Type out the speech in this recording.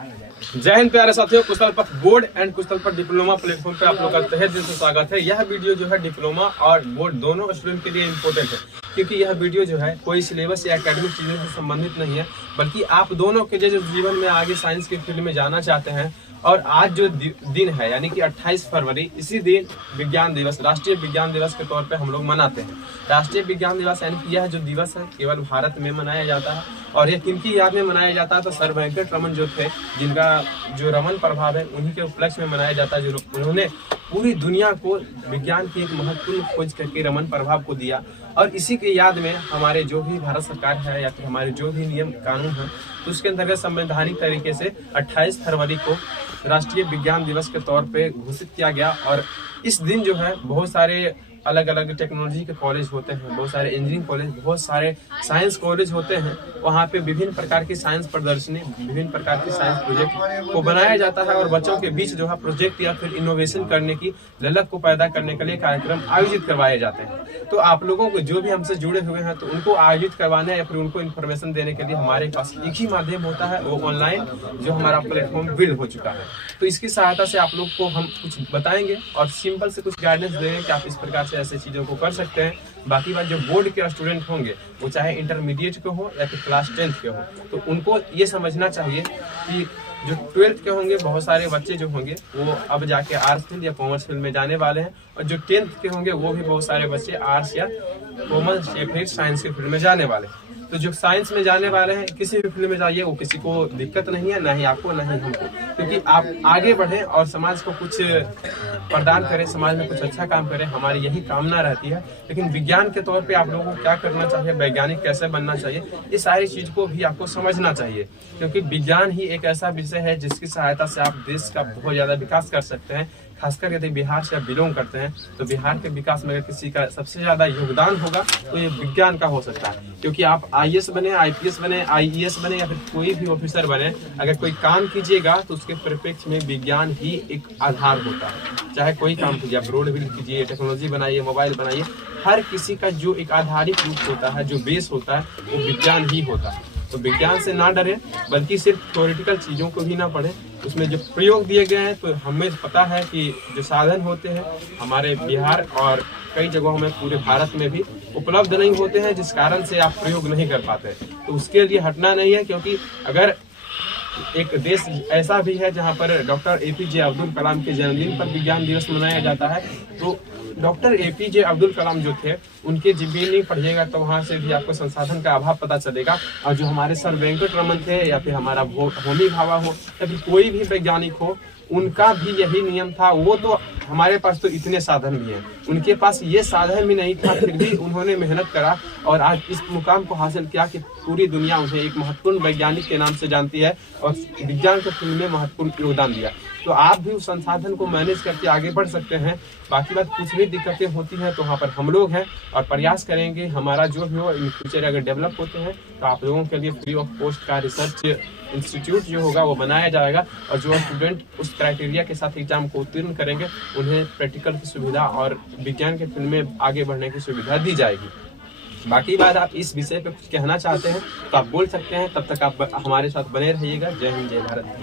जय हिंद प्यारे साथियों, कुशल पथ बोर्ड एंड कुशल पथ डिप्लोमा प्लेटफॉर्म पे आप लोग का तहे दिल से स्वागत है। यह वीडियो जो है डिप्लोमा और बोर्ड दोनों स्टूडेंट के लिए इम्पोर्टेंट है, क्योंकि यह वीडियो जो है कोई सिलेबस या एकेडमिक चीजों से संबंधित नहीं है, बल्कि आप दोनों के जो जीवन में आगे साइंस के फील्ड में जाना चाहते हैं। और आज जो दिन है यानी कि 28 फरवरी, इसी दिन विज्ञान दिवस, राष्ट्रीय विज्ञान दिवस के तौर पे हम लोग मनाते हैं। राष्ट्रीय विज्ञान दिवस यानी कि यह जो दिवस है केवल भारत में मनाया जाता है। और यह किनकी याद में मनाया जाता है? तो सर वेंकट रमन जो थे, जिनका जो रमन प्रभाव है उन्हीं के उपलक्ष्य में मनाया जाता है। जो उन्होंने पूरी दुनिया को विज्ञान की एक महत्वपूर्ण खोज करके रमन प्रभाव को दिया। और इसी के याद में हमारे जो भी भारत सरकार है या फिर हमारे जो भी नियम कानून है, तो उसके अंतर्गत संवैधानिक तरीके से 28 फरवरी को राष्ट्रीय विज्ञान दिवस के तौर पे घोषित किया गया। और इस दिन जो है बहुत सारे अलग अलग टेक्नोलॉजी के कॉलेज होते हैं, बहुत सारे इंजीनियरिंग कॉलेज, बहुत सारे साइंस कॉलेज होते हैं। वहाँ पे विभिन्न प्रकार की साइंस प्रदर्शनी, विभिन्न प्रकार की साइंस प्रोजेक्ट को बनाया जाता है। और बच्चों के बीच जो है प्रोजेक्ट या फिर इनोवेशन करने की ललक को पैदा करने के लिए कार्यक्रम आयोजित करवाए जाते हैं। तो आप लोगों को जो भी हमसे जुड़े हुए हैं, तो उनको आयोजित करवाने या फिर उनको इन्फॉर्मेशन देने के लिए हमारे पास एक ही माध्यम होता है, वो ऑनलाइन जो हमारा प्लेटफॉर्म बिल्ड हो चुका है। तो इसकी सहायता से आप लोग को हम कुछ बताएंगे और सिंपल से कुछ गाइडेंस देंगे कि आप इस प्रकार से ऐसे चीजों को कर सकते हैं। बाकी बात, जो बोर्ड के स्टूडेंट होंगे वो चाहे इंटरमीडिएट के हो या फिर क्लास 10th के हो, तो उनको ये समझना चाहिए कि जो 12th के होंगे, बहुत सारे बच्चे जो होंगे वो अब जाके आर्ट्स फील्ड या कॉमर्स फील्ड में जाने वाले हैं। और जो 10th के होंगे वो भी बहुत सारे बच्चे आर्ट्स या कॉमर्स या फिर साइंस के फील्ड में जाने वाले हैं। तो जो साइंस में जाने वाले हैं, किसी भी फील्ड में जाइए, वो किसी को दिक्कत नहीं है, ना ही आपको ना ही हमको, क्योंकि आप आगे बढ़ें और समाज को कुछ प्रदान करें, समाज में कुछ अच्छा काम करें, हमारी यही कामना रहती है। लेकिन विज्ञान के तौर पे आप लोगों को क्या करना चाहिए, वैज्ञानिक कैसे बनना चाहिए, ये सारी चीज को भी आपको समझना चाहिए। क्योंकि विज्ञान ही एक ऐसा विषय है जिसकी सहायता से आप देश का बहुत ज्यादा विकास कर सकते हैं। खासकर यदि बिहार से आप बिलोंग करते हैं, तो बिहार के विकास में अगर किसी का सबसे ज्यादा योगदान होगा तो ये विज्ञान का हो सकता है। क्योंकि आप IAS बने, IPS बने, IES बने या फिर कोई भी ऑफिसर बने, अगर कोई काम कीजिएगा तो उसके परिप्रेक्ष्य में विज्ञान ही एक आधार होता है। चाहे कोई काम कीजिए, आप रोड बिल्ड कीजिए, टेक्नोलॉजी बनाइए, मोबाइल बनाइए, हर किसी का जो एक आधारिक रूप होता है, जो बेस होता है, वो विज्ञान ही होता है। तो विज्ञान से ना डरे, बल्कि सिर्फ थ्योरेटिकल चीजों को भी ना पढ़े, उसमें जो प्रयोग दिए गए हैं, तो हमें पता है कि जो साधन होते हैं हमारे बिहार और कई जगहों में पूरे भारत में भी उपलब्ध नहीं होते हैं, जिस कारण से आप प्रयोग नहीं कर पाते। तो उसके लिए हटना नहीं है, क्योंकि अगर एक देश ऐसा भी है जहां पर डॉक्टर APJ अब्दुल कलाम के जन्मदिन पर विज्ञान दिवस मनाया जाता है, तो डॉक्टर APJ अब्दुल कलाम जो थे, उनके जीवनी पढ़िएगा तो वहां से भी आपको संसाधन का अभाव पता चलेगा। और जो हमारे सर वेंकट रमन थे या फिर हमारा होमी भाभा हो या फिर कोई भी वैज्ञानिक हो, उनका भी यही नियम था। वो तो हमारे पास तो इतने साधन भी हैं, उनके पास ये साधन भी नहीं था, फिर भी उन्होंने मेहनत करा और आज इस मुकाम को हासिल किया कि पूरी दुनिया उन्हें एक महत्वपूर्ण वैज्ञानिक के नाम से जानती है और विज्ञान के फील्ड में महत्वपूर्ण योगदान दिया। तो आप भी उस संसाधन को मैनेज करके आगे बढ़ सकते हैं। बाकी बात, कुछ भी दिक्कतें होती हैं तो वहाँ पर हम लोग हैं और प्रयास करेंगे हमारा जो भी हो इन फ्यूचर अगर डेवलप होते हैं तो आप लोगों के लिए फ्री ऑफ कॉस्ट का रिसर्च इंस्टीट्यूट जो होगा वो बनाया जाएगा। और जो स्टूडेंट उस क्राइटेरिया के साथ एग्जाम को उत्तीर्ण करेंगे, उन्हें प्रैक्टिकल की सुविधा और विज्ञान के फील्ड में आगे बढ़ने की सुविधा दी जाएगी। बाकी बात, आप इस विषय पे कुछ कहना चाहते हैं तो आप बोल सकते हैं। तब तक आप हमारे साथ बने रहिएगा। जय हिंद, जय भारत।